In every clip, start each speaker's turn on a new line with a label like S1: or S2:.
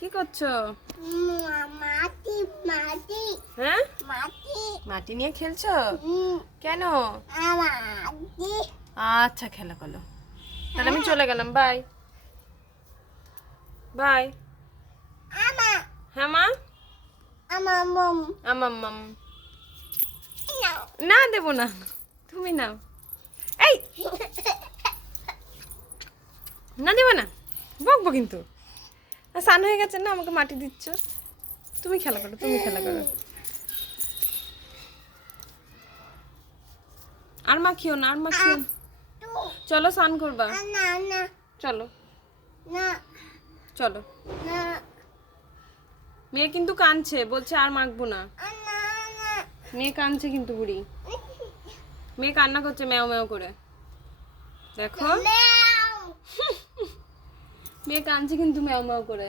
S1: কি করছ?
S2: মাটি মাটি
S1: হ্যাঁ?
S2: মাটি
S1: মাটি নিয়ে খেলছো? কেন? আচ্ছা খেলা করো তাহলে আমি চলে গেলাম, বাই। বাই। হ্যাঁ না, দেবো না। তুমি নাও। এই! না, দেবো না। বকবো কিন্তু। স্নান হয়ে গেছে না, আমাকে মাটি দিচ্ছ। তুমি খেলা করো, তুমি খেলা করো। আর মা মাখিও না, আর মাখিও না।
S2: তু
S1: চলো স্নান করবা। চলো। চলো। মেয়ে কিন্তু কাঁদছে, বলছে আর মাখবো না। মেয়ে কাঁদছে কিন্তু বুড়ি। মেয়ে কান্না করছে ম্যাও ম্যাও করে। দেখো। মেয়ে কাঁদছে কিন্তু ম্যাও ম্যাও করে।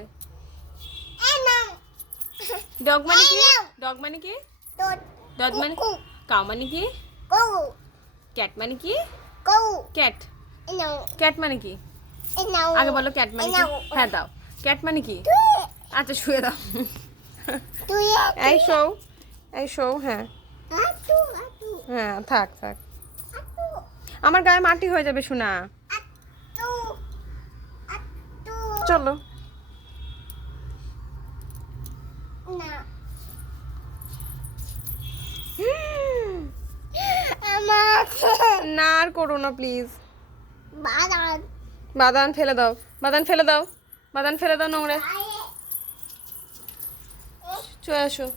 S1: ডগ মানে কি? ডগ মানে কি? ডগ মানে কাউ মানে কি? ক্যাট মানে কি? ক্যাট ক্যাট মানে কি? আগে বলো ক্যাট মানে কি? হ্যাঁ দাও। ক্যাট মানে কি? আচ্ছা শুয়ে দাও। এই শো এই শো হ্যাঁ। হ্যাঁ থাক থাক। আমার গায়ে মাটি হয়ে যাবে শোনা চলো।
S2: না।
S1: আর করো না প্লিজ বাদান ফেলে দাও। বাদান ফেলে দাও। বাদান ফেলে দাও নোংরা চলে আসো।